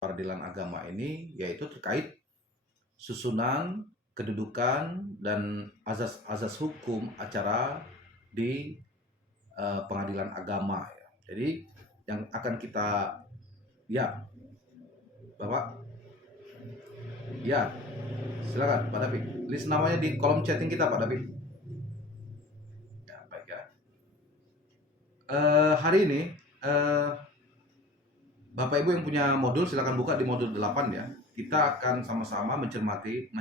peradilan agama ini yaitu terkait susunan, kedudukan, dan azas-azas hukum acara di pengadilan agama. Ya. Jadi yang akan kita, ya, Bapak, ya, silakan Pak David. List namanya di kolom chatting kita, Pak David. Ya, baik ya. Hari ini eh, Bapak Ibu yang punya modul silakan buka di modul 8 ya. Kita akan sama-sama mencermati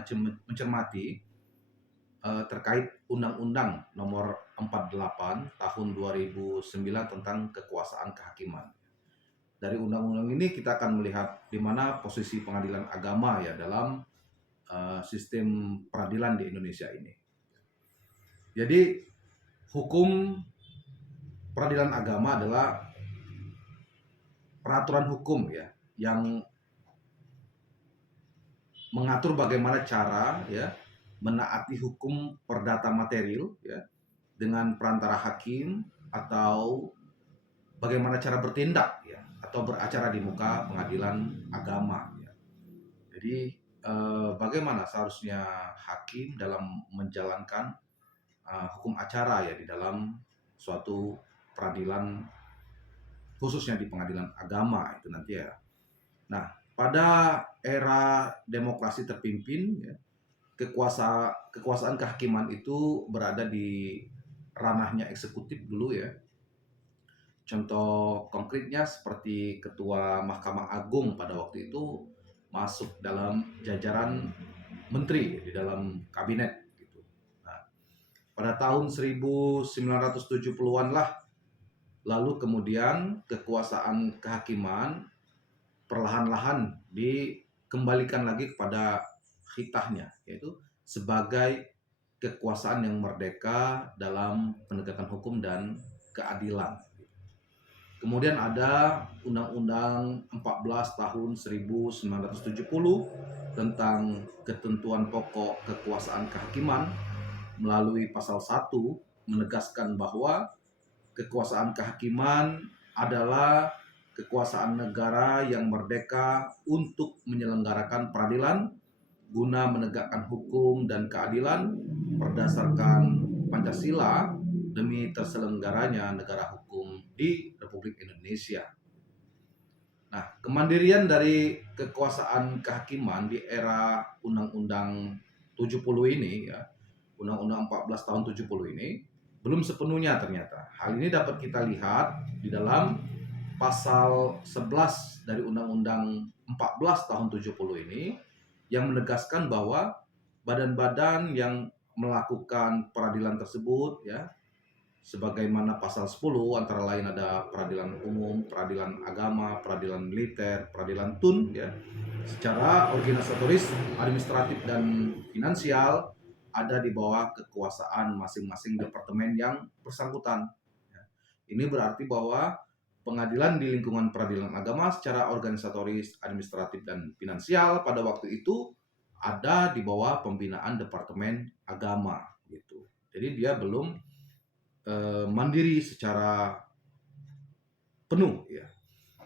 terkait Undang-Undang Nomor 48 Tahun 2009 tentang kekuasaan kehakiman. Dari undang-undang ini kita akan melihat di mana posisi pengadilan agama ya dalam sistem peradilan di Indonesia ini. Jadi hukum peradilan agama adalah peraturan hukum ya yang mengatur bagaimana cara ya menaati hukum perdata material ya dengan perantara hakim atau bagaimana cara bertindak ya atau beracara di muka pengadilan agama ya. Jadi bagaimana seharusnya hakim dalam menjalankan hukum acara ya di dalam suatu peradilan khususnya di pengadilan agama itu nanti ya. Nah, pada era demokrasi terpimpin ya, kekuasaan kehakiman itu berada di ranahnya eksekutif dulu ya. Contoh konkretnya seperti Ketua Mahkamah Agung pada waktu itu masuk dalam jajaran menteri di dalam kabinet gitu. Nah, pada tahun 1970-an lah lalu kemudian kekuasaan kehakiman perlahan-lahan dikembalikan lagi kepada khitahnya yaitu sebagai kekuasaan yang merdeka dalam penegakan hukum dan keadilan. Kemudian ada Undang-Undang 14 tahun 1970 tentang ketentuan pokok kekuasaan kehakiman melalui pasal 1 menegaskan bahwa kekuasaan kehakiman adalah kekuasaan negara yang merdeka untuk menyelenggarakan peradilan guna menegakkan hukum dan keadilan berdasarkan Pancasila demi terselenggaranya negara hukum di Republik Indonesia. Nah, kemandirian dari kekuasaan kehakiman di era Undang-Undang 70 ini ya, Undang-Undang 14 tahun 70 ini belum sepenuhnya ternyata. Hal ini dapat kita lihat di dalam pasal 11 dari Undang-Undang 14 tahun 70 ini yang menegaskan bahwa badan-badan yang melakukan peradilan tersebut ya sebagaimana pasal 10 antara lain ada peradilan umum, peradilan agama, peradilan militer, peradilan tun ya. Secara organisatoris, administratif dan finansial ada di bawah kekuasaan masing-masing departemen yang bersangkutan. Ya. Ini berarti bahwa pengadilan di lingkungan peradilan agama secara organisatoris, administratif dan finansial pada waktu itu ada di bawah pembinaan departemen agama gitu. Jadi dia belum mandiri secara penuh ya.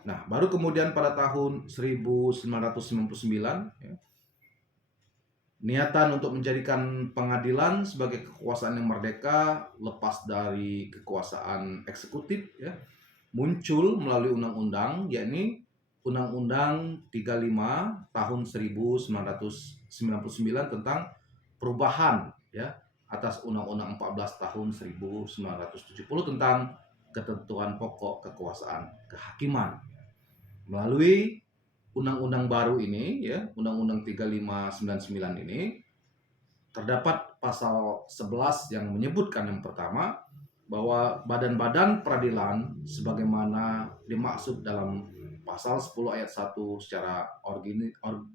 Nah, baru kemudian pada tahun 1999 ya, niatan untuk menjadikan pengadilan sebagai kekuasaan yang merdeka lepas dari kekuasaan eksekutif ya, muncul melalui undang-undang yakni Undang-Undang 35 tahun 1999 tentang perubahan ya atas Undang-Undang 14 tahun 1970 tentang ketentuan pokok kekuasaan kehakiman. Melalui undang-undang baru ini ya, Undang-Undang 3599 ini terdapat pasal 11 yang menyebutkan yang pertama bahwa badan-badan peradilan sebagaimana dimaksud dalam pasal 10 ayat 1 secara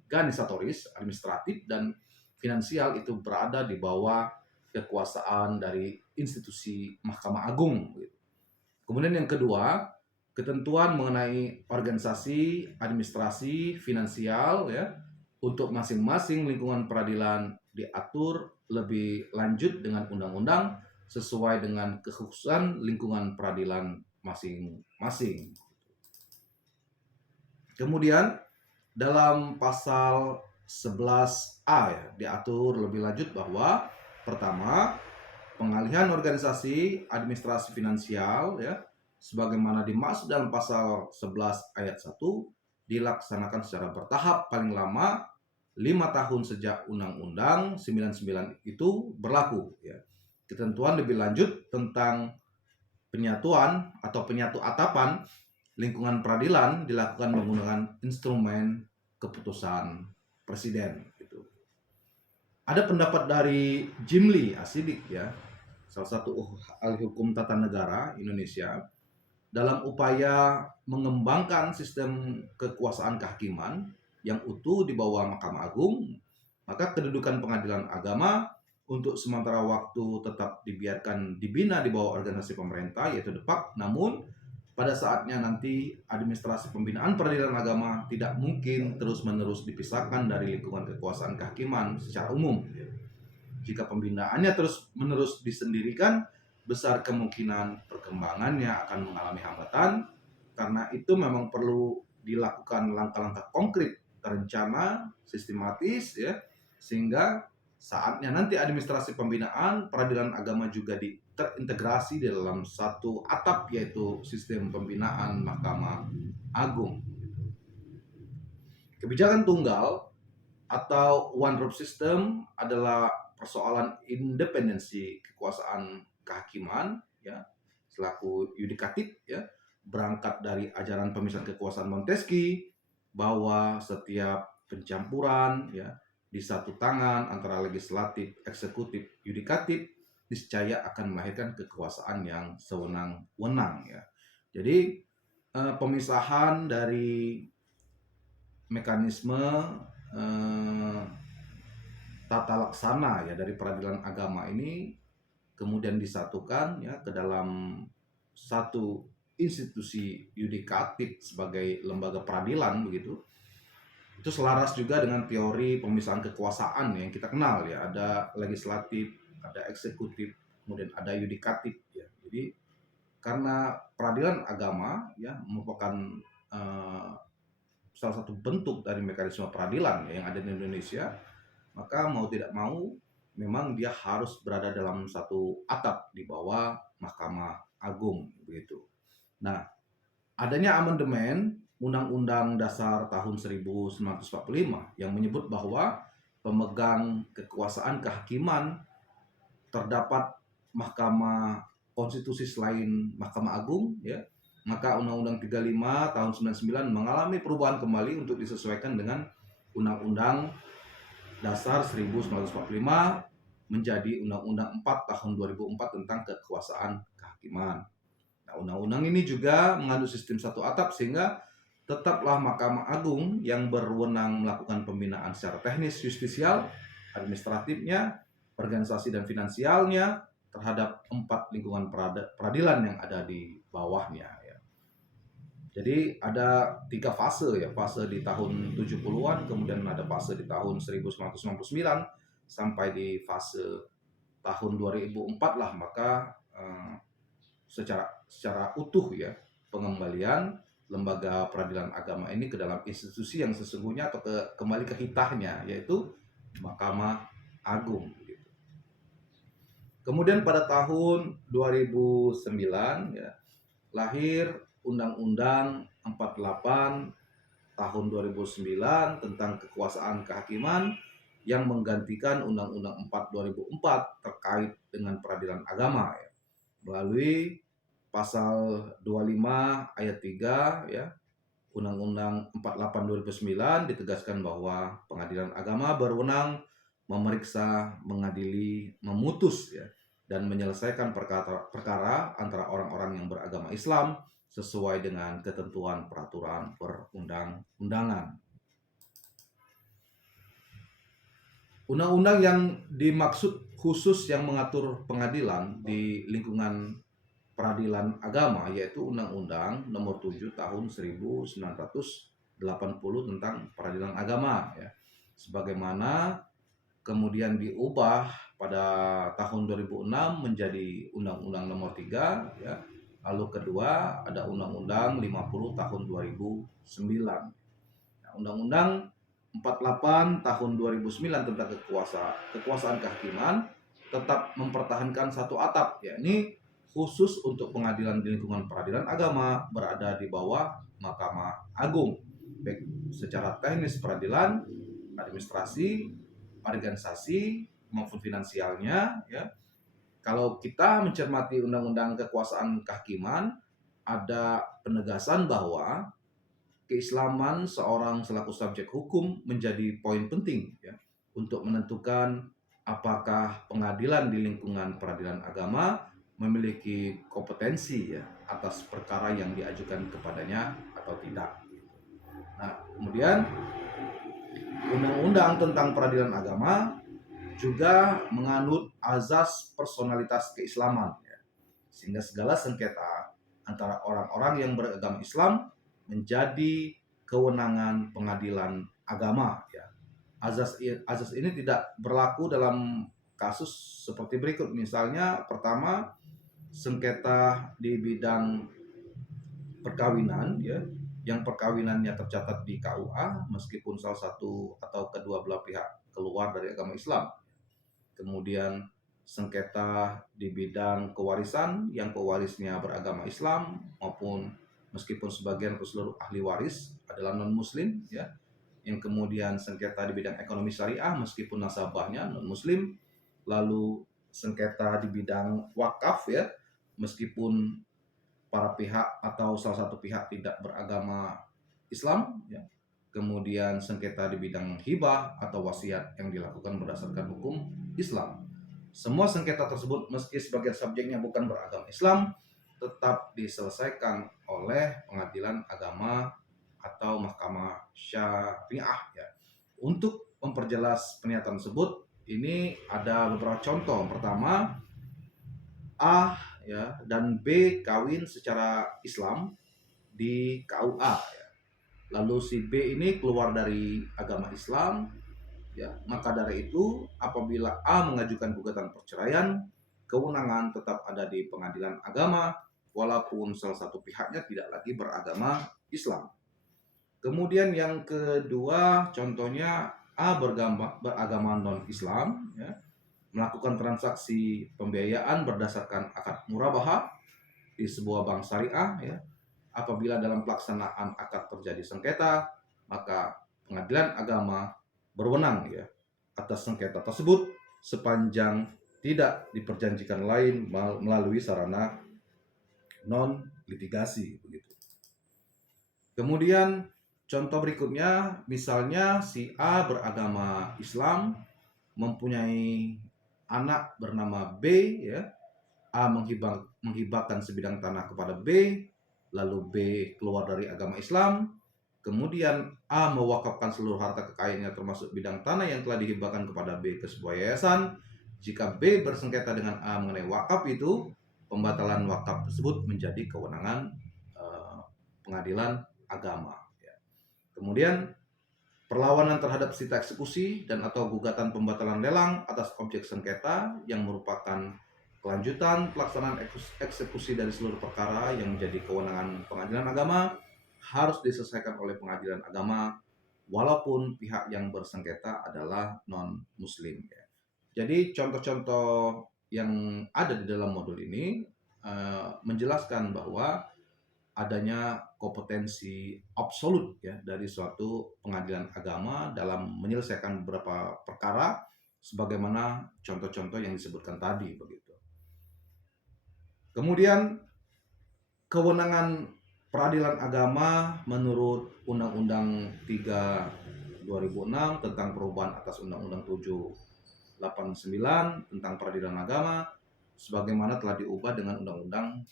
organisatoris, administratif dan finansial itu berada di bawah kekuasaan dari institusi Mahkamah Agung. Kemudian yang kedua, ketentuan mengenai organisasi, administrasi, finansial ya untuk masing-masing lingkungan peradilan diatur lebih lanjut dengan undang-undang sesuai dengan kekhususan lingkungan peradilan masing-masing. Kemudian dalam pasal 11A ya, diatur lebih lanjut bahwa pertama, pengalihan organisasi administrasi finansial ya sebagaimana dimaksud dalam pasal 11 ayat 1 dilaksanakan secara bertahap paling lama 5 tahun sejak Undang-Undang 99 itu berlaku ya. Ketentuan lebih lanjut tentang penyatuan atau penyatu atapan lingkungan peradilan dilakukan menggunakan instrumen keputusan presiden gitu. Ada pendapat dari Jimli Asidik ya, salah satu ahli hukum tata negara Indonesia, dalam upaya mengembangkan sistem kekuasaan kehakiman yang utuh di bawah Mahkamah Agung, maka kedudukan pengadilan agama untuk sementara waktu tetap dibiarkan dibina di bawah organisasi pemerintah yaitu DEPAK, namun pada saatnya nanti administrasi pembinaan peradilan agama tidak mungkin terus-menerus dipisahkan dari lingkungan kekuasaan kehakiman secara umum. Jika pembinaannya terus-menerus disendirikan, besar kemungkinan perkembangannya akan mengalami hambatan. Karena itu memang perlu dilakukan langkah-langkah konkret, terencana, sistematis, ya, sehingga saatnya nanti administrasi pembinaan peradilan agama juga terintegrasi di dalam satu atap yaitu sistem pembinaan Mahkamah Agung. Kebijakan tunggal atau one roof system adalah persoalan independensi kekuasaan kehakiman ya selaku yudikatif ya berangkat dari ajaran pemisahan kekuasaan Montesquieu bahwa setiap pencampuran ya di satu tangan antara legislatif, eksekutif, yudikatif niscaya akan melahirkan kekuasaan yang sewenang-wenang ya. Jadi pemisahan dari mekanisme tata laksana ya dari peradilan agama ini kemudian disatukan ya ke dalam satu institusi yudikatif sebagai lembaga peradilan begitu. Itu selaras juga dengan teori pemisahan kekuasaan yang kita kenal ya, ada legislatif, ada eksekutif, kemudian ada yudikatif ya. Jadi karena peradilan agama ya merupakan salah satu bentuk dari mekanisme peradilan yang ada di Indonesia, maka mau tidak mau memang dia harus berada dalam satu atap di bawah Mahkamah Agung begitu. Nah, adanya amandemen Undang-Undang Dasar tahun 1945 yang menyebut bahwa pemegang kekuasaan kehakiman terdapat Mahkamah Konstitusi selain Mahkamah Agung ya. Maka Undang-Undang 35 tahun 99 mengalami perubahan kembali untuk disesuaikan dengan Undang-Undang Dasar 1945 menjadi Undang-Undang 4 tahun 2004 tentang kekuasaan kehakiman. Nah, undang-undang ini juga mengandung sistem satu atap sehingga tetaplah Mahkamah Agung yang berwenang melakukan pembinaan secara teknis, justisial, administratifnya, organisasi dan finansialnya terhadap 4 lingkungan peradilan yang ada di bawahnya. Ya. Jadi ada 3 fase ya, fase di tahun 70-an, kemudian ada fase di tahun 1999 sampai di fase tahun 2004 lah, maka secara utuh ya pengembalian lembaga peradilan agama ini ke dalam institusi yang sesungguhnya atau kembali ke hitahnya yaitu Mahkamah Agung. Kemudian pada tahun 2009 ya, lahir Undang-Undang 48 tahun 2009 tentang kekuasaan kehakiman yang menggantikan Undang-Undang 4 2004 terkait dengan peradilan agama ya. Melalui pasal 25 ayat 3 ya Undang-Undang 48 2009 ditegaskan bahwa pengadilan agama berwenang memeriksa, mengadili, memutus ya dan menyelesaikan perkara antara orang-orang yang beragama Islam sesuai dengan ketentuan peraturan perundang-undangan. Undang-undang yang dimaksud khusus yang mengatur pengadilan di lingkungan peradilan agama yaitu Undang-Undang Nomor 7 Tahun 1980 tentang peradilan agama ya. Sebagaimana kemudian diubah pada tahun 2006 menjadi Undang-Undang Nomor 3 ya. Lalu kedua ada Undang-Undang 50 tahun 2009. Nah, Undang-Undang 48 tahun 2009 tentang kekuasaan kehakiman tetap mempertahankan satu atap, yakni khusus untuk pengadilan di lingkungan peradilan agama berada di bawah Mahkamah Agung, baik secara teknis peradilan, administrasi, organisasi maupun finansialnya. Ya, kalau kita mencermati Undang-Undang Kekuasaan Kehakiman, ada penegasan bahwa keislaman seorang selaku subjek hukum menjadi poin penting ya untuk menentukan apakah pengadilan di lingkungan peradilan agama memiliki kompetensi ya atas perkara yang diajukan kepadanya atau tidak. Nah, kemudian undang-undang tentang peradilan agama juga menganut azas personalitas keislaman ya. Sehingga segala sengketa antara orang-orang yang beragama Islam menjadi kewenangan pengadilan agama ya. Azas ini tidak berlaku dalam kasus seperti berikut. Misalnya pertama, sengketa di bidang perkawinan ya, yang perkawinannya tercatat di KUA meskipun salah satu atau kedua belah pihak keluar dari agama Islam. Kemudian sengketa di bidang kewarisan yang pewarisnya beragama Islam maupun meskipun sebagian atau seluruh ahli waris adalah non-muslim ya. Yang kemudian sengketa di bidang ekonomi syariah meskipun nasabahnya non-muslim. Lalu sengketa di bidang wakaf ya, meskipun para pihak atau salah satu pihak tidak beragama Islam ya. Kemudian sengketa di bidang hibah atau wasiat yang dilakukan berdasarkan hukum Islam. Semua sengketa tersebut meski sebagian subjeknya bukan beragama Islam tetap diselesaikan oleh pengadilan agama atau mahkamah syariah ya. Untuk memperjelas pernyataan tersebut, ini ada beberapa contoh. Pertama, A ya dan B kawin secara Islam di KUA ya. Lalu si B ini keluar dari agama Islam ya, maka dari itu apabila A mengajukan gugatan perceraian, kewenangan tetap ada di pengadilan agama walaupun salah satu pihaknya tidak lagi beragama Islam. Kemudian yang kedua, contohnya A beragama non-Islam ya, melakukan transaksi pembiayaan berdasarkan akad murabahah di sebuah bank syariah ya. Apabila dalam pelaksanaan akad terjadi sengketa, maka pengadilan agama berwenang ya atas sengketa tersebut sepanjang tidak diperjanjikan lain melalui sarana non litigasi begitu. Kemudian contoh berikutnya, misalnya si A beragama Islam mempunyai anak bernama B ya. A menghibahkan sebidang tanah kepada B, lalu B keluar dari agama Islam, kemudian A mewakafkan seluruh harta kekayaannya termasuk bidang tanah yang telah dihibahkan kepada B ke sebuah yayasan. Jika B bersengketa dengan A mengenai wakaf itu, pembatalan wakaf tersebut menjadi kewenangan pengadilan agama. Kemudian perlawanan terhadap sita eksekusi dan atau gugatan pembatalan lelang atas objek sengketa yang merupakan kelanjutan pelaksanaan eksekusi dari seluruh perkara yang menjadi kewenangan pengadilan agama harus diselesaikan oleh pengadilan agama walaupun pihak yang bersengketa adalah non-muslim. Jadi contoh-contoh yang ada di dalam modul ini menjelaskan bahwa adanya kompetensi absolut ya dari suatu pengadilan agama dalam menyelesaikan beberapa perkara sebagaimana contoh-contoh yang disebutkan tadi begitu. Kemudian kewenangan peradilan agama menurut Undang-Undang 3 2006 tentang perubahan atas Undang-Undang 789 tentang peradilan agama sebagaimana telah diubah dengan Undang-Undang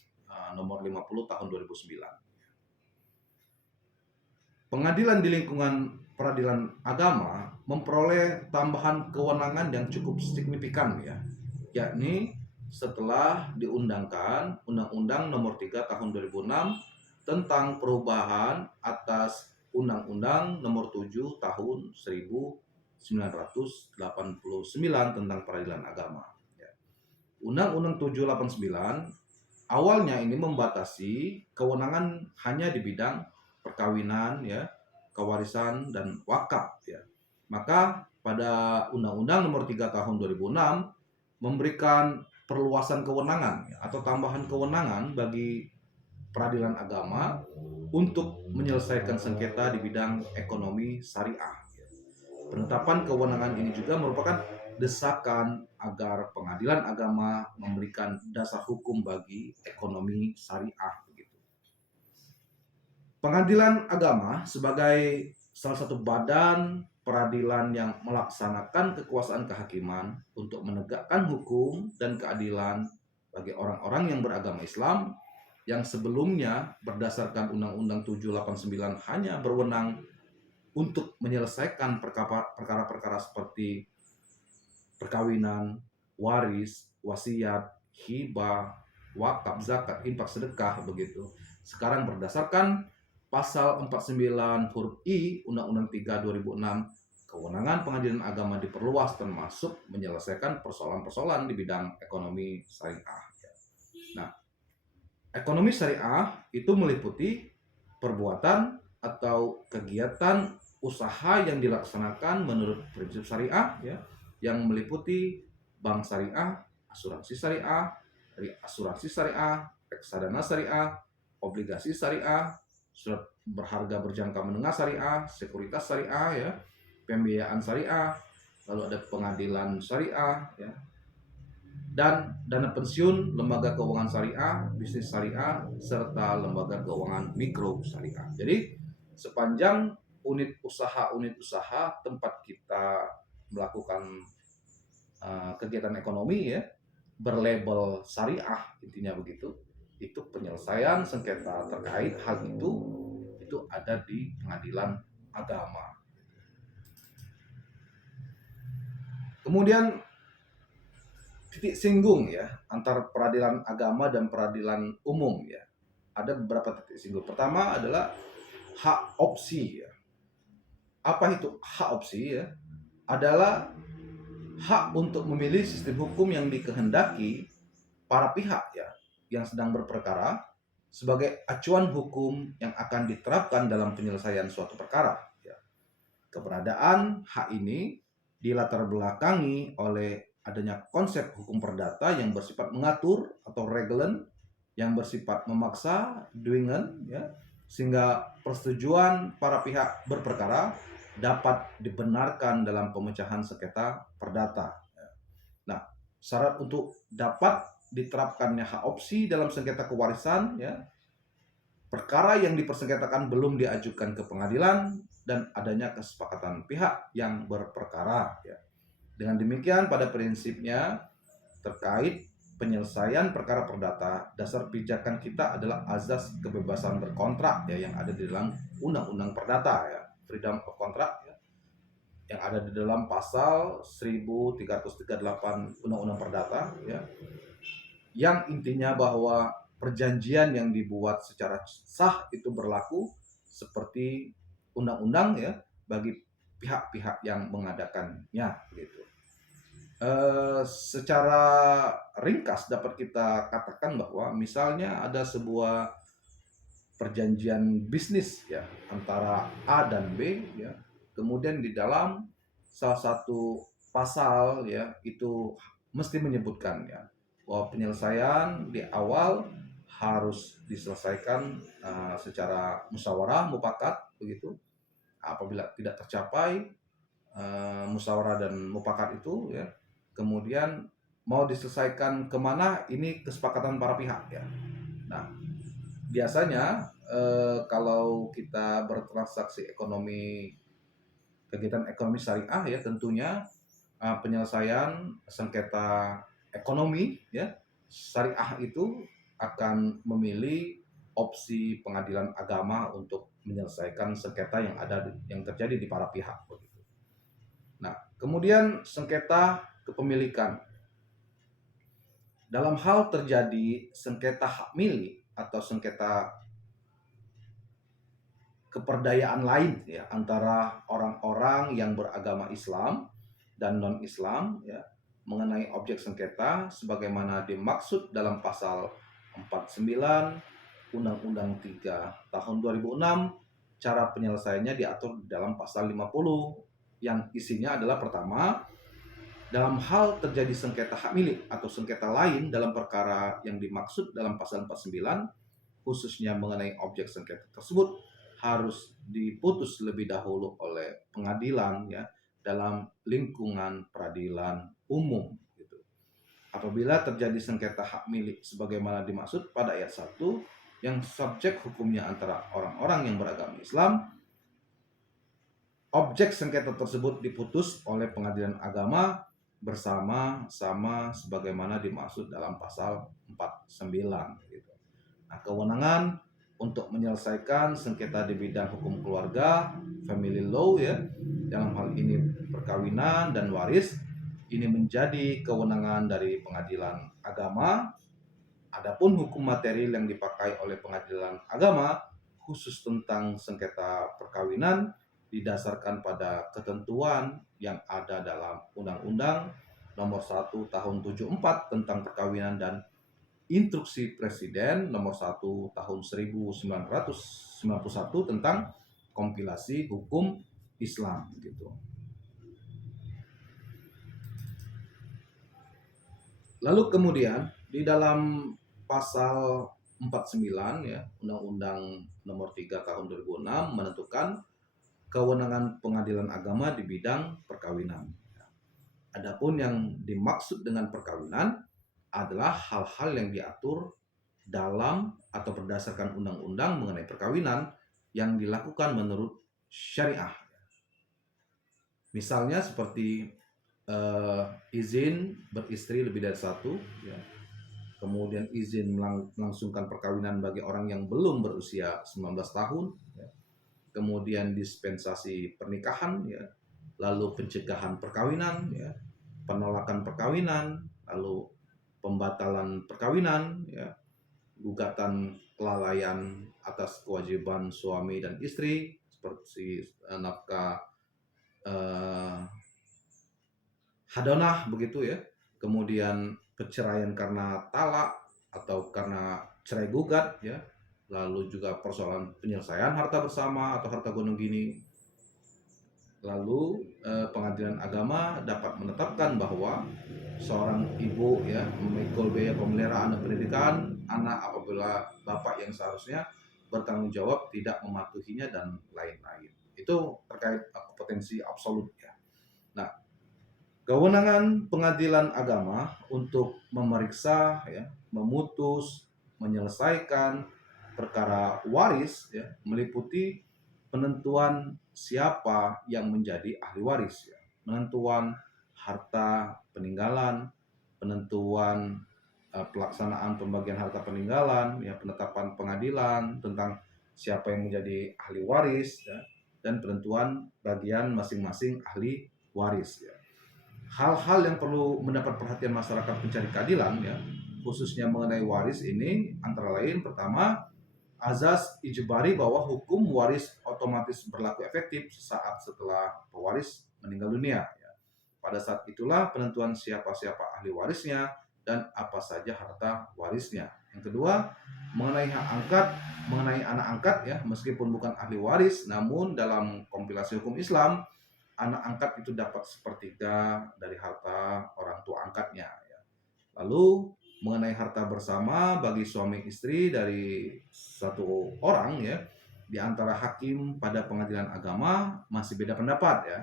nomor 50 tahun 2009. Pengadilan di lingkungan peradilan agama memperoleh tambahan kewenangan yang cukup signifikan ya, yakni setelah diundangkan Undang-Undang nomor 3 tahun 2006 tentang perubahan atas Undang-Undang nomor 7 tahun 1989 tentang peradilan agama. Undang-Undang 789 awalnya ini membatasi kewenangan hanya di bidang perkawinan ya, kewarisan dan wakaf ya. Maka pada Undang-Undang Nomor 3 Tahun 2006 memberikan perluasan kewenangan ya, atau tambahan kewenangan bagi peradilan agama untuk menyelesaikan sengketa di bidang ekonomi syariah. Penetapan kewenangan ini juga merupakan desakan agar pengadilan agama memberikan dasar hukum bagi ekonomi syariah. Pengadilan agama sebagai salah satu badan peradilan yang melaksanakan kekuasaan kehakiman untuk menegakkan hukum dan keadilan bagi orang-orang yang beragama Islam yang sebelumnya berdasarkan Undang-Undang 789 hanya berwenang untuk menyelesaikan perkara-perkara seperti perkawinan, waris, wasiat, hibah, wakaf, zakat, infak, sedekah begitu. Sekarang berdasarkan Pasal 49 huruf I Undang-Undang 3 2006, kewenangan pengadilan agama diperluas termasuk menyelesaikan persoalan-persoalan di bidang ekonomi syariah. Nah, ekonomi syariah itu meliputi perbuatan atau kegiatan usaha yang dilaksanakan menurut prinsip syariah ya, yang meliputi bank syariah, asuransi syariah, asuransi syariah, reksadana syariah, obligasi syariah, surat berharga berjangka menengah syariah, sekuritas syariah ya, pembiayaan syariah, lalu ada pengadilan syariah ya, dan dana pensiun, lembaga keuangan syariah, bisnis syariah, serta lembaga keuangan mikro syariah. Jadi sepanjang unit usaha tempat kita melakukan kegiatan ekonomi ya, berlabel syariah intinya begitu, itu penyelesaian sengketa terkait hal itu ada di pengadilan agama. Kemudian titik singgung ya antara peradilan agama dan peradilan umum ya. Ada beberapa titik singgung. Pertama adalah hak opsi ya. Apa itu hak opsi ya? Adalah hak untuk memilih sistem hukum yang dikehendaki para pihak ya yang sedang berperkara sebagai acuan hukum yang akan diterapkan dalam penyelesaian suatu perkara ya. Keberadaan hak ini dilatar belakangi oleh adanya konsep hukum perdata yang bersifat mengatur atau regelen yang bersifat memaksa dwingen ya, sehingga persetujuan para pihak berperkara dapat dibenarkan dalam pemecahan sengketa perdata. Nah, syarat untuk dapat diterapkannya hak opsi dalam sengketa kewarisan ya, perkara yang dipersengketakan belum diajukan ke pengadilan dan adanya kesepakatan pihak yang berperkara ya. Dengan demikian pada prinsipnya terkait penyelesaian perkara perdata, dasar pijakan kita adalah azas kebebasan berkontrak ya yang ada di dalam Undang-Undang Perdata ya, freedom of contract ya, yang ada di dalam pasal 1338 Undang-Undang Perdata ya, yang intinya bahwa perjanjian yang dibuat secara sah itu berlaku seperti undang-undang ya bagi pihak-pihak yang mengadakannya gitu. Secara ringkas dapat kita katakan bahwa misalnya ada sebuah perjanjian bisnis ya antara A dan B ya, kemudian di dalam salah satu pasal ya itu mesti menyebutkan ya bahwa penyelesaian di awal harus diselesaikan secara musyawarah mufakat begitu. Apabila tidak tercapai musyawarah dan mufakat itu ya, kemudian mau diselesaikan kemana ini kesepakatan para pihak ya. Nah, biasanya kalau kita bertransaksi ekonomi, kegiatan ekonomi syariah ya tentunya penyelesaian sengketa ekonomi ya syariah itu akan memilih opsi pengadilan agama untuk menyelesaikan sengketa yang terjadi di para pihak begitu. Nah, kemudian sengketa kepemilikan. Dalam hal terjadi sengketa hak milik atau sengketa keperdayaan lain ya antara orang-orang yang beragama Islam dan non-Islam ya mengenai objek sengketa sebagaimana dimaksud dalam pasal 49 Undang-Undang 3 tahun 2006 cara penyelesaiannya diatur di dalam pasal 50 yang isinya adalah pertama, dalam hal terjadi sengketa hak milik atau sengketa lain dalam perkara yang dimaksud dalam pasal 49, khususnya mengenai objek sengketa tersebut harus diputus lebih dahulu oleh pengadilan ya dalam lingkungan peradilan umum gitu. Apabila terjadi sengketa hak milik sebagaimana dimaksud pada ayat 1 yang subjek hukumnya antara orang-orang yang beragama Islam, objek sengketa tersebut diputus oleh pengadilan agama bersama-sama sebagaimana dimaksud dalam pasal 49 gitu. Nah, kewenangan untuk menyelesaikan sengketa di bidang hukum keluarga, family law ya, dalam hal ini perkawinan dan waris, ini menjadi kewenangan dari pengadilan agama. Adapun hukum material yang dipakai oleh pengadilan agama khusus tentang sengketa perkawinan didasarkan pada ketentuan yang ada dalam Undang-Undang Nomor 1 Tahun 74 tentang perkawinan dan Instruksi Presiden Nomor 1 Tahun 1991 tentang kompilasi hukum Islam gitu. Lalu kemudian di dalam pasal 49 ya Undang-Undang Nomor 3 Tahun 2006 menentukan kewenangan pengadilan agama di bidang perkawinan. Adapun yang dimaksud dengan perkawinan adalah hal-hal yang diatur dalam atau berdasarkan undang-undang mengenai perkawinan yang dilakukan menurut syariah. Misalnya seperti izin beristri lebih dari satu, ya. Kemudian izin melangsungkan perkawinan bagi orang yang belum berusia 19 tahun, ya. Kemudian dispensasi pernikahan, ya. Lalu pencegahan perkawinan, ya. Penolakan perkawinan, lalu pembatalan perkawinan, ya. Gugatan kelalaian atas kewajiban suami dan istri seperti nafkah hadanah begitu ya, kemudian perceraian karena talak atau karena cerai gugat ya, lalu juga persoalan penyelesaian harta bersama atau harta gonong gini. Lalu pengadilan agama dapat menetapkan bahwa seorang ibu ya memikul biaya pemeliharaan dan pendidikan anak apabila bapak yang seharusnya bertanggung jawab tidak mematuhinya dan lain-lain. Itu terkait potensi absolut ya. Nah, kewenangan pengadilan agama untuk memeriksa, ya, memutus, menyelesaikan perkara waris, ya, meliputi penentuan siapa yang menjadi ahli waris, ya, penentuan harta peninggalan, penentuan pelaksanaan pembagian harta peninggalan, ya, penetapan pengadilan tentang siapa yang menjadi ahli waris, ya, dan penentuan bagian masing-masing ahli waris, ya. Hal-hal yang perlu mendapat perhatian masyarakat pencari keadilan ya, khususnya mengenai waris ini antara lain pertama, azas ijbari bahwa hukum waris otomatis berlaku efektif saat setelah pewaris meninggal dunia ya. Pada saat itulah penentuan siapa-siapa ahli warisnya dan apa saja harta warisnya. Yang kedua, mengenai hak angkat, mengenai anak angkat ya, meskipun bukan ahli waris namun dalam kompilasi hukum Islam anak angkat itu dapat sepertiga dari harta orang tua angkatnya. Ya. Lalu mengenai harta bersama bagi suami istri dari satu orang ya, di antara hakim pada pengadilan agama masih beda pendapat ya.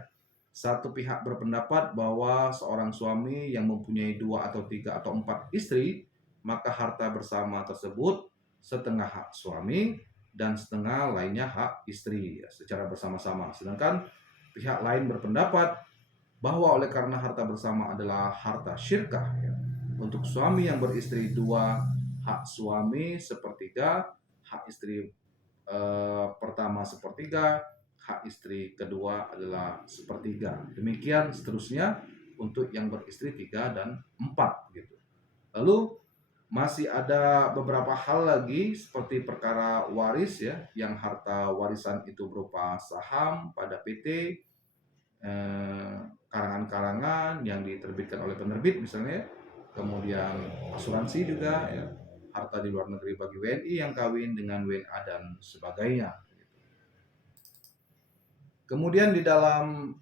Satu pihak berpendapat bahwa seorang suami yang mempunyai 2 atau 3 atau 4 istri, maka harta bersama tersebut setengah hak suami dan setengah lainnya hak istri ya, secara bersama-sama. Sedangkan pihak lain berpendapat bahwa oleh karena harta bersama adalah harta syirkah ya, untuk suami yang beristri 2, hak suami sepertiga, hak istri pertama sepertiga, hak istri kedua adalah sepertiga. Demikian seterusnya untuk yang beristri 3 dan 4 gitu. Lalu masih ada beberapa hal lagi seperti perkara waris ya, yang harta warisan itu berupa saham pada PT, karangan-karangan yang diterbitkan oleh penerbit misalnya, kemudian asuransi juga ya, harta di luar negeri bagi WNI yang kawin dengan WNA dan sebagainya. Kemudian di dalam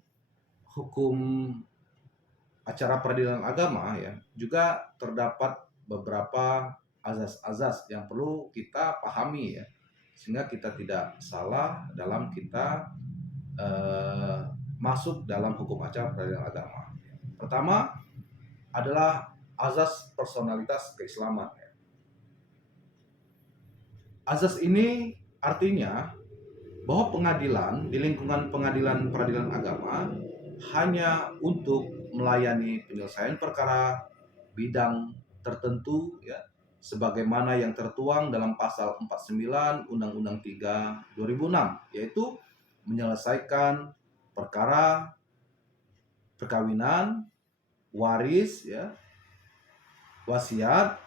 hukum acara peradilan agama ya juga terdapat beberapa azas-azas yang perlu kita pahami ya, sehingga kita tidak salah dalam kita eh, masuk dalam hukum acara peradilan agama. Pertama adalah azas personalitas keislaman. Azas ini artinya bahwa pengadilan di lingkungan pengadilan peradilan agama hanya untuk melayani penyelesaian perkara bidang tertentu ya, sebagaimana yang tertuang dalam pasal 49 Undang-Undang 3 2006, yaitu menyelesaikan perkara perkawinan, waris ya, wasiat,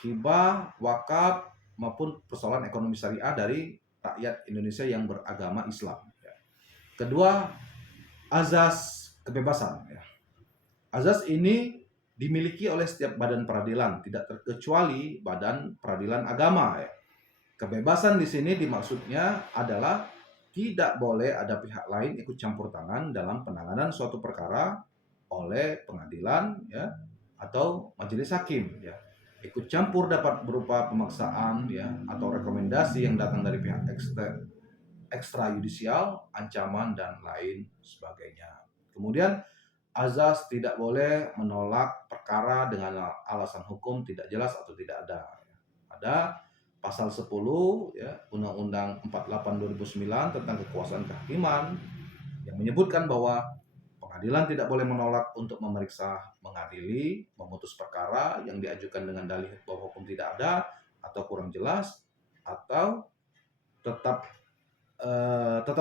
hibah, wakaf maupun persoalan ekonomi syariah dari rakyat Indonesia yang beragama Islam. Kedua, azas kebebasan. Azas ini dimiliki oleh setiap badan peradilan, tidak terkecuali badan peradilan agama. Kebebasan di sini dimaksudnya adalah tidak boleh ada pihak lain ikut campur tangan dalam penanganan suatu perkara oleh pengadilan ya atau majelis hakim ya. Ikut campur dapat berupa pemaksaan ya atau rekomendasi yang datang dari pihak ekstrayudisial, ancaman dan lain sebagainya. Kemudian azas tidak boleh menolak perkara dengan alasan hukum tidak jelas atau tidak ada. Ada pasal 10 ya Undang-Undang 48 2009 tentang kekuasaan kehakiman yang menyebutkan bahwa pengadilan tidak boleh menolak untuk memeriksa, mengadili, memutus perkara yang diajukan dengan dalih bahwa hukum tidak ada atau kurang jelas atau tetap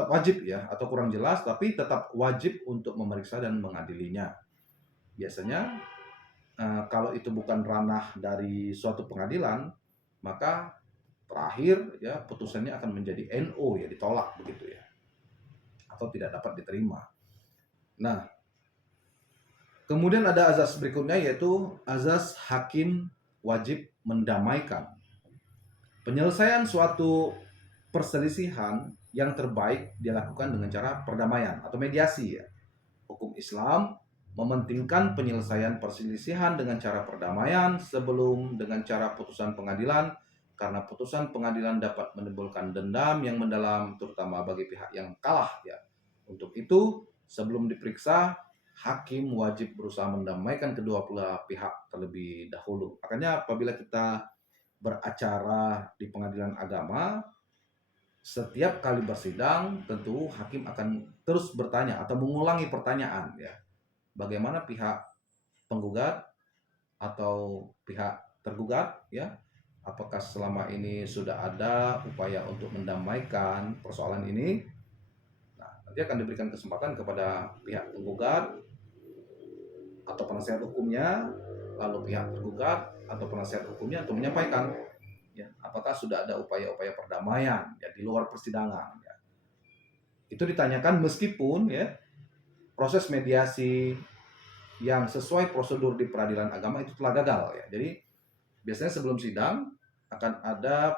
wajib ya atau kurang jelas tapi tetap wajib untuk memeriksa dan mengadilinya. Biasanya kalau itu bukan ranah dari suatu pengadilan, maka terakhir ya putusannya akan menjadi NO ya, ditolak begitu ya, atau tidak dapat diterima. Nah, kemudian ada azas berikutnya yaitu azas hakim wajib mendamaikan. Penyelesaian suatu perselisihan yang terbaik dilakukan dengan cara perdamaian atau mediasi ya. Hukum Islam mementingkan penyelesaian perselisihan dengan cara perdamaian sebelum dengan cara putusan pengadilan, karena putusan pengadilan dapat menimbulkan dendam yang mendalam terutama bagi pihak yang kalah ya. Untuk itu, sebelum diperiksa, hakim wajib berusaha mendamaikan kedua belah pihak terlebih dahulu. Makanya apabila kita beracara di pengadilan agama, setiap kali bersidang tentu hakim akan terus bertanya atau mengulangi pertanyaan ya. Bagaimana pihak penggugat atau pihak tergugat ya, apakah selama ini sudah ada upaya untuk mendamaikan persoalan ini. Nah, nanti akan diberikan kesempatan kepada pihak penggugat atau penasihat hukumnya, lalu pihak tergugat atau penasihat hukumnya untuk menyampaikan ya, apakah sudah ada upaya-upaya perdamaian ya di luar persidangan ya. Itu ditanyakan meskipun ya proses mediasi yang sesuai prosedur di peradilan agama itu telah gagal ya. Jadi biasanya sebelum sidang akan ada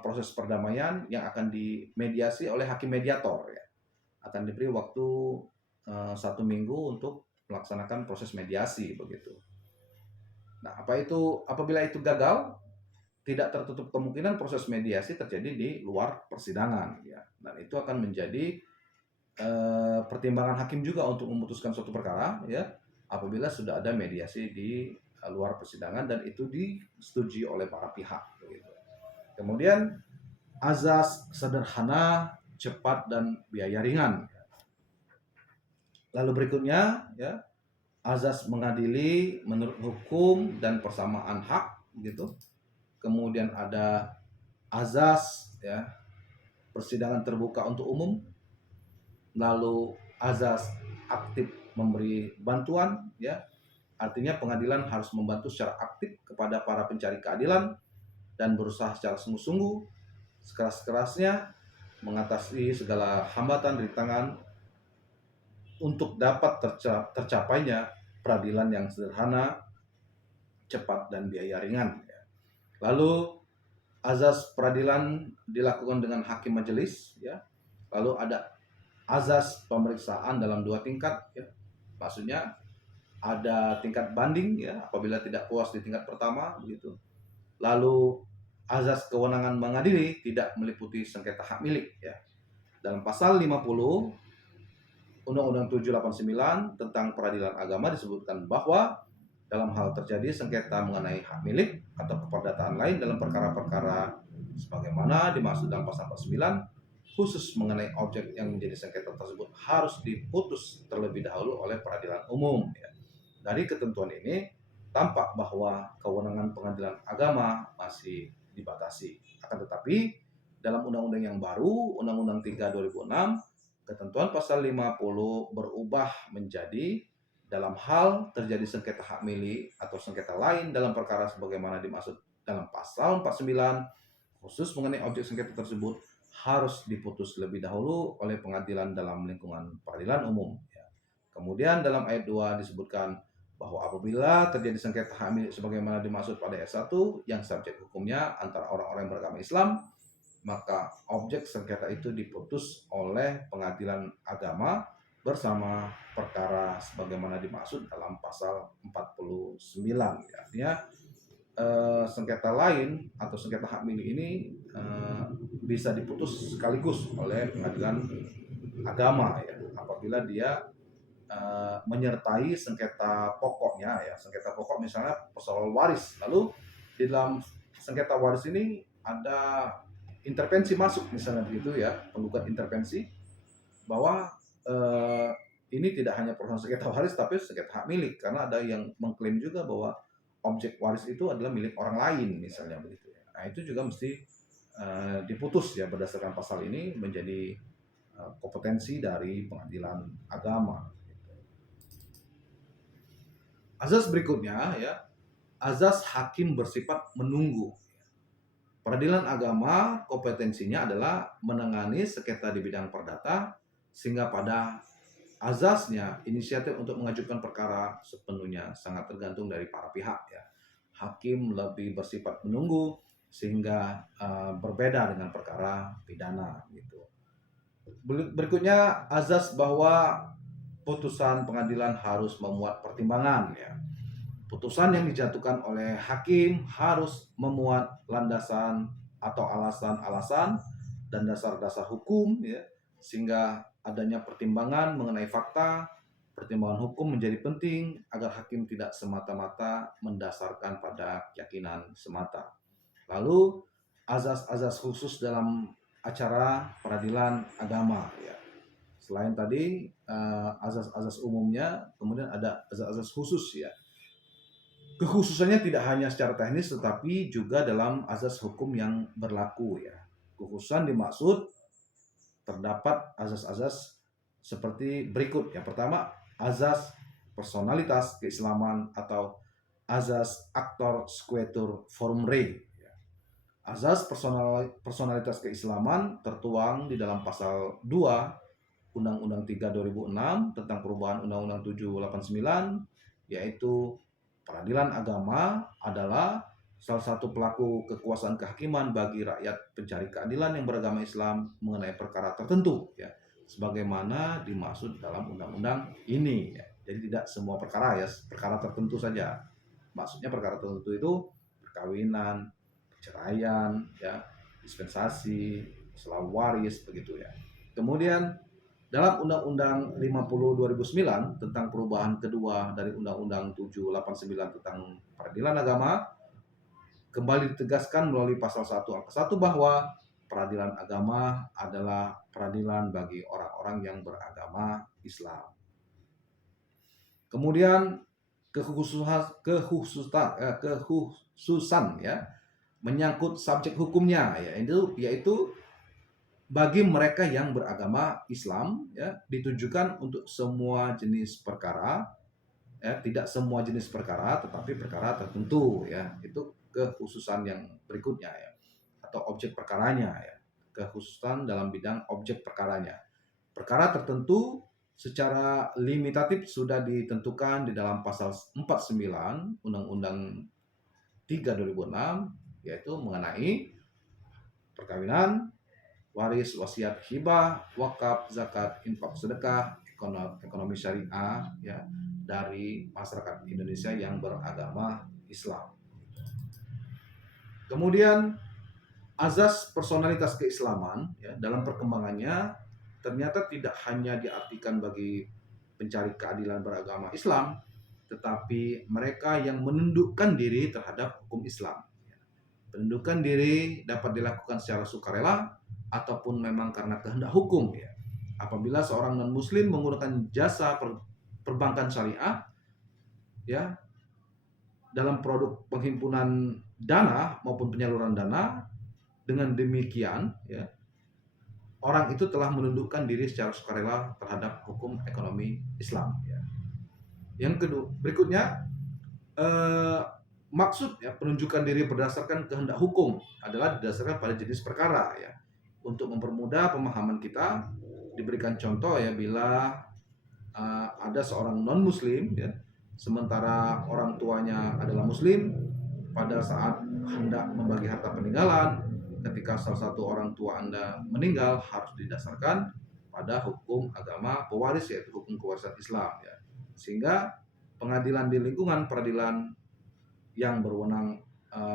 proses perdamaian yang akan dimediasi oleh hakim mediator ya. Akan diberi waktu 1 minggu untuk melaksanakan proses mediasi begitu. Nah, apabila itu gagal, tidak tertutup kemungkinan proses mediasi terjadi di luar persidangan ya. Dan itu akan menjadi pertimbangan hakim juga untuk memutuskan suatu perkara ya, apabila sudah ada mediasi di luar persidangan dan itu disetujui oleh para pihak begitu. Kemudian azas sederhana, cepat dan biaya ringan. Lalu berikutnya ya, azas mengadili menurut hukum dan persamaan hak gitu. Kemudian ada azas ya persidangan terbuka untuk umum. Lalu azas aktif memberi bantuan ya. Artinya pengadilan harus membantu secara aktif kepada para pencari keadilan dan berusaha secara sungguh-sungguh sekeras-kerasnya mengatasi segala hambatan di tangan untuk dapat tercapainya peradilan yang sederhana, cepat dan biaya ringan. Lalu azas peradilan dilakukan dengan hakim majelis ya. Lalu ada azas pemeriksaan dalam 2 tingkat ya. Maksudnya ada tingkat banding ya apabila tidak puas di tingkat pertama begitu. Lalu azas kewenangan mengadili tidak meliputi sengketa hak milik ya. Dalam pasal 50 Undang-Undang 789 tentang peradilan agama disebutkan bahwa dalam hal terjadi sengketa mengenai hak milik atau keperdataan lain dalam perkara-perkara sebagaimana dimaksud dalam pasal 49, khusus mengenai objek yang menjadi sengketa tersebut harus diputus terlebih dahulu oleh peradilan umum. Ya. Dari ketentuan ini tampak bahwa kewenangan pengadilan agama masih dibatasi. Akan tetapi dalam undang-undang yang baru, Undang-Undang 3 2006, ketentuan pasal 50 berubah menjadi dalam hal terjadi sengketa hak milik atau sengketa lain dalam perkara sebagaimana dimaksud dalam pasal 49, khusus mengenai objek sengketa tersebut harus diputus lebih dahulu oleh pengadilan dalam lingkungan peradilan umum. Kemudian dalam ayat 2 disebutkan bahwa apabila terjadi sengketa hak milik sebagaimana dimaksud pada ayat 1 yang subjek hukumnya antara orang-orang yang beragama Islam, maka objek sengketa itu diputus oleh pengadilan agama bersama perkara sebagaimana dimaksud dalam pasal 49. Artinya sengketa lain atau sengketa hak milik ini bisa diputus sekaligus oleh pengadilan agama ya apabila dia menyertai sengketa pokoknya ya. Sengketa pokok misalnya persoalan waris. Lalu di dalam sengketa waris ini ada intervensi masuk misalnya begitu ya, penggugat intervensi bahwa ini tidak hanya persoalan sengketa waris tapi sengketa hak milik karena ada yang mengklaim juga bahwa objek waris itu adalah milik orang lain misalnya begitu ya. Nah, itu juga mesti diputus ya berdasarkan pasal ini menjadi kompetensi dari pengadilan agama. Azas berikutnya ya, azas hakim bersifat menunggu. Peradilan agama kompetensinya adalah menangani sengketa di bidang perdata sehingga pada azasnya inisiatif untuk mengajukan perkara sepenuhnya sangat tergantung dari para pihak ya. Hakim lebih bersifat menunggu sehingga berbeda dengan perkara pidana gitu. Berikutnya azas bahwa putusan pengadilan harus memuat pertimbangan ya. Putusan yang dijatuhkan oleh hakim harus memuat landasan atau alasan-alasan dan dasar-dasar hukum ya, sehingga adanya pertimbangan mengenai fakta, pertimbangan hukum menjadi penting agar hakim tidak semata-mata mendasarkan pada keyakinan semata. Lalu azas-azas khusus dalam acara peradilan agama ya. Selain tadi azas-azas umumnya, kemudian ada azas-azas khusus ya. Kekhususannya tidak hanya secara teknis tetapi juga dalam azas hukum yang berlaku ya. Kekhususan dimaksud terdapat azas-azas seperti berikut. Yang pertama, azas personalitas keislaman atau azas actor sequitur forum rei. Azas personalitas keislaman tertuang di dalam pasal 2 Undang-Undang 3 2006 tentang perubahan Undang-Undang 789, yaitu peradilan agama adalah salah satu pelaku kekuasaan kehakiman bagi rakyat pencari keadilan yang beragama Islam mengenai perkara tertentu ya, sebagaimana dimaksud dalam undang-undang ini ya. Jadi tidak semua perkara ya, perkara tertentu saja. Maksudnya perkara tertentu itu perkawinan, perceraian ya, dispensasi, masalah waris begitu ya. Kemudian dalam Undang-Undang 50 2009 tentang perubahan kedua dari Undang-Undang 789 tentang peradilan agama, kembali ditegaskan melalui pasal 1 angka 1 bahwa peradilan agama adalah peradilan bagi orang-orang yang beragama Islam. Kemudian kekhususan ya menyangkut subjek hukumnya yaitu bagi mereka yang beragama Islam ya, ditujukan untuk semua jenis perkara ya, tidak semua jenis perkara tetapi perkara tertentu ya. Itu kekhususan yang berikutnya ya, atau objek perkaranya ya. Kekhususan dalam bidang objek perkaranya. Perkara tertentu secara limitatif sudah ditentukan di dalam pasal 49 Undang-Undang 3 2006, yaitu mengenai perkawinan, waris, wasiat, hibah, wakaf, zakat, infak, sedekah, ekonomi syariah ya dari masyarakat Indonesia yang beragama Islam. Kemudian azas personalitas keislaman ya, dalam perkembangannya ternyata tidak hanya diartikan bagi pencari keadilan beragama Islam, tetapi mereka yang menundukkan diri terhadap hukum Islam. Penundukan diri dapat dilakukan secara sukarela ataupun memang karena kehendak hukum ya. Apabila seorang non-muslim menggunakan jasa perbankan syariah ya dalam produk penghimpunan dana maupun penyaluran dana, dengan demikian ya orang itu telah menundukkan diri secara sukarela terhadap hukum ekonomi Islam ya. Yang kedua, berikutnya eh, maksud ya penunjukan diri berdasarkan kehendak hukum adalah didasarkan pada jenis perkara ya. Untuk mempermudah pemahaman kita, diberikan contoh ya, bila ada seorang non muslim ya, sementara orang tuanya adalah muslim, pada saat hendak membagi harta peninggalan, ketika salah satu orang tua Anda meninggal, harus didasarkan pada hukum agama pewaris, yaitu hukum kewarisan Islam ya. Sehingga pengadilan di lingkungan peradilan yang berwenang,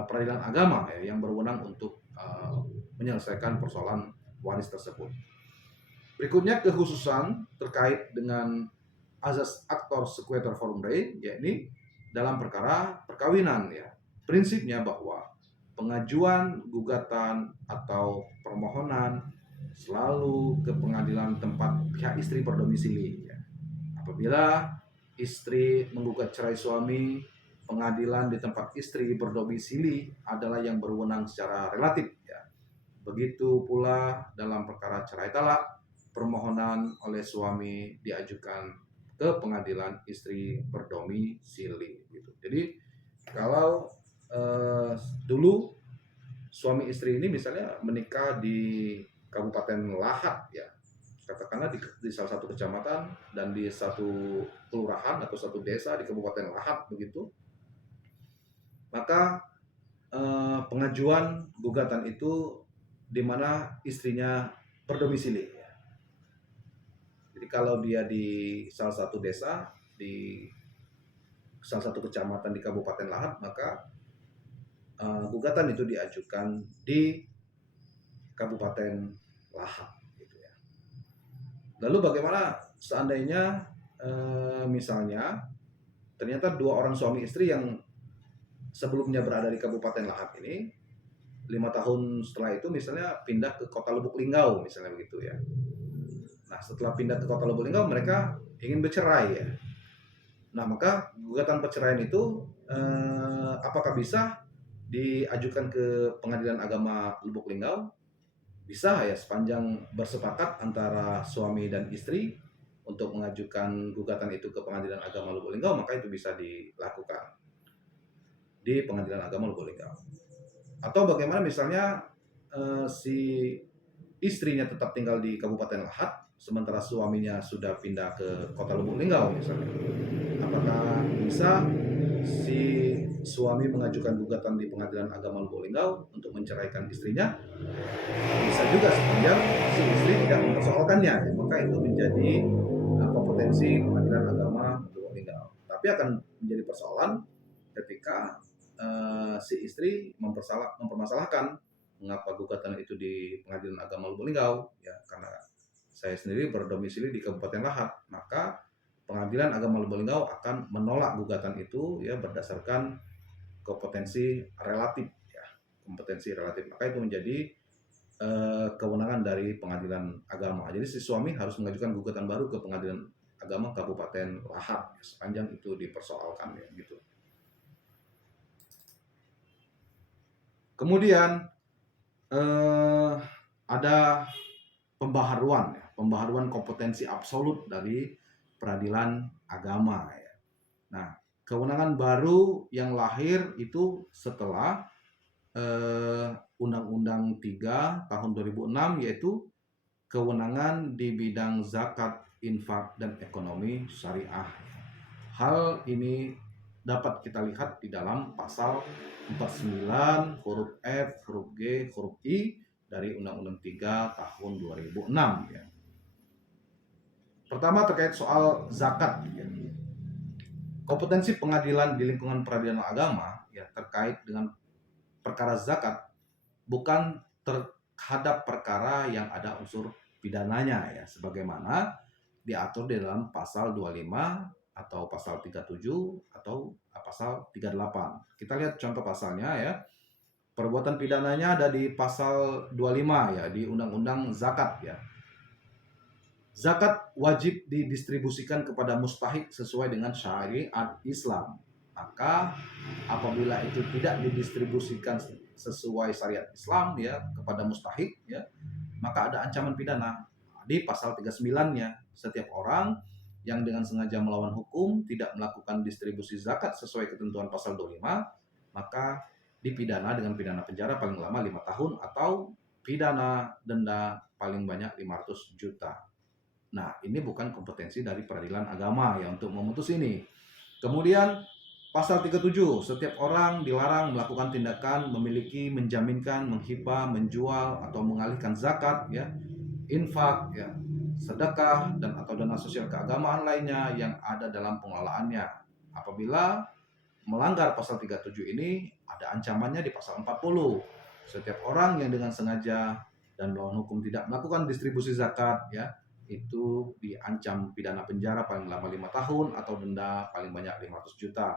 peradilan agama ya, yang berwenang untuk menyelesaikan persoalan waris tersebut. Berikutnya kekhususan terkait dengan azas actor sequitur forum rei, yakni dalam perkara perkawinan ya. Prinsipnya bahwa pengajuan gugatan atau permohonan selalu ke pengadilan tempat pihak istri berdomisili ya. Apabila istri menggugat cerai suami, pengadilan di tempat istri berdomisili adalah yang berwenang secara relatif ya. Begitu pula dalam perkara cerai talak, permohonan oleh suami diajukan ke pengadilan istri berdomisili gitu. Jadi kalau dulu suami istri ini misalnya menikah di Kabupaten Lahat ya, katakanlah di salah satu kecamatan dan di satu kelurahan atau satu desa di Kabupaten Lahat begitu, maka pengajuan gugatan itu di mana istrinya berdomisili. Jadi kalau dia di salah satu desa, di salah satu kecamatan di Kabupaten Lahat, maka gugatan itu diajukan di Kabupaten Lahat. Gitu ya. Lalu bagaimana seandainya misalnya ternyata dua orang suami istri yang sebelumnya berada di Kabupaten Lahat ini 5 tahun setelah itu misalnya pindah ke Kota Lubuk Linggau misalnya begitu ya. Nah setelah pindah ke Kota Lubuk Linggau mereka ingin bercerai ya. Nah maka gugatan perceraian itu apakah bisa diajukan ke Pengadilan Agama Lubuk Linggau? Bisa ya, sepanjang bersepakat antara suami dan istri untuk mengajukan gugatan itu ke Pengadilan Agama Lubuk Linggau, maka itu bisa dilakukan di Pengadilan Agama Lubuk Linggau. Atau bagaimana misalnya si istrinya tetap tinggal di Kabupaten Lahat, sementara suaminya sudah pindah ke Kota Lubuk Linggau misalnya. Apakah bisa si suami mengajukan gugatan di Pengadilan Agama Lubuk Linggau untuk menceraikan istrinya? Bisa juga sepanjang si istri tidak mempersoalkannya, maka itu menjadi kompetensi Pengadilan Agama Lubuk Linggau. Tapi akan menjadi persoalan ketika si istri mempermasalahkan mengapa gugatan itu di Pengadilan Agama Lubuk Linggau ya, karena saya sendiri berdomisili di Kabupaten Lahat, maka Pengadilan Agama Lubuk Linggau akan menolak gugatan itu ya berdasarkan kompetensi relatif ya, kompetensi relatif. Maka itu menjadi kewenangan dari Pengadilan Agama. Jadi si suami harus mengajukan gugatan baru ke Pengadilan Agama Kabupaten Lahat ya, sepanjang itu dipersoalkan ya gitu. Kemudian ada pembaharuan kompetensi absolut dari peradilan agama ya. Nah, kewenangan baru yang lahir itu setelah Undang-Undang 3 tahun 2006, yaitu kewenangan di bidang zakat, infak, dan ekonomi syariah. Hal ini dapat kita lihat di dalam pasal 49 huruf F, huruf G, huruf I dari Undang-Undang 3 tahun 2006 ya. Pertama terkait soal zakat ya. Kompetensi pengadilan di lingkungan peradilan agama ya terkait dengan perkara zakat bukan terhadap perkara yang ada unsur pidananya ya, sebagaimana diatur di dalam pasal 25 atau pasal 37 atau pasal 38. Kita lihat contoh pasalnya ya. Perbuatan pidananya ada di pasal 25 ya, di Undang-Undang Zakat ya. Zakat wajib didistribusikan kepada mustahik sesuai dengan syariat Islam. Maka apabila itu tidak didistribusikan sesuai syariat Islam ya kepada mustahik ya, maka ada ancaman pidana. Di pasal 39-nya, setiap orang yang dengan sengaja melawan hukum tidak melakukan distribusi zakat sesuai ketentuan pasal 25, maka dipidana dengan pidana penjara paling lama 5 tahun atau pidana denda paling banyak 500 juta. Nah, ini bukan kompetensi dari peradilan agama ya untuk memutus ini. Kemudian pasal 37, setiap orang dilarang melakukan tindakan memiliki, menjaminkan, menghibah, menjual atau mengalihkan zakat ya, infak ya, sedekah dan atau dana sosial keagamaan lainnya yang ada dalam pengelolaannya. Apabila melanggar pasal 37 ini ada ancamannya di pasal 40. Setiap orang yang dengan sengaja dan melawan hukum tidak melakukan distribusi zakat ya, itu diancam pidana penjara paling lama 5 tahun atau denda paling banyak 500 juta.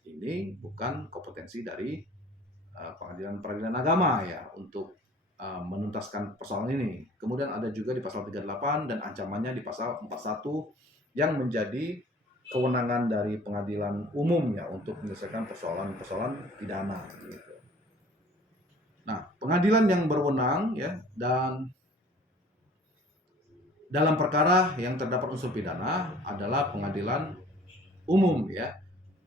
Ini bukan kompetensi dari peradilan agama ya untuk menuntaskan persoalan ini. Kemudian ada juga di pasal 38 dan ancamannya di pasal 41 yang menjadi kewenangan dari pengadilan umum ya untuk menyelesaikan persoalan-persoalan pidana gitu. Nah, pengadilan yang berwenang ya dan dalam perkara yang terdapat unsur pidana adalah pengadilan umum ya.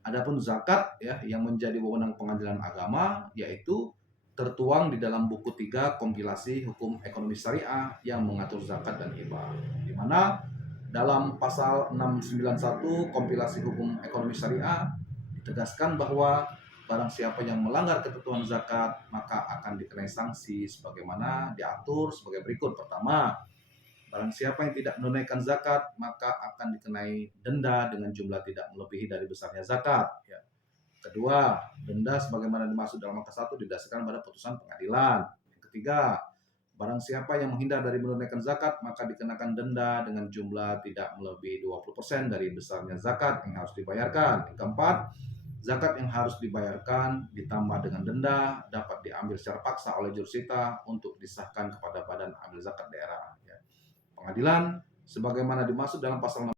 Adapun zakat ya yang menjadi wewenang pengadilan agama yaitu tertuang di dalam buku 3 kompilasi hukum ekonomi syariah yang mengatur zakat dan hibah. Di mana dalam pasal 691 kompilasi hukum ekonomi syariah ditegaskan bahwa barang siapa yang melanggar ketentuan zakat maka akan dikenai sanksi sebagaimana diatur sebagai berikut. Pertama, barang siapa yang tidak menunaikan zakat maka akan dikenai denda dengan jumlah tidak melebihi dari besarnya zakat. Ya. Kedua, denda sebagaimana dimaksud dalam angka 1 didasarkan pada putusan pengadilan. Yang ketiga, barang siapa yang menghindar dari menunaikan zakat maka dikenakan denda dengan jumlah tidak melebihi 20% dari besarnya zakat yang harus dibayarkan. Yang keempat, zakat yang harus dibayarkan ditambah dengan denda dapat diambil secara paksa oleh jurusita untuk disahkan kepada badan amil zakat daerah. Pengadilan sebagaimana dimaksud dalam pasal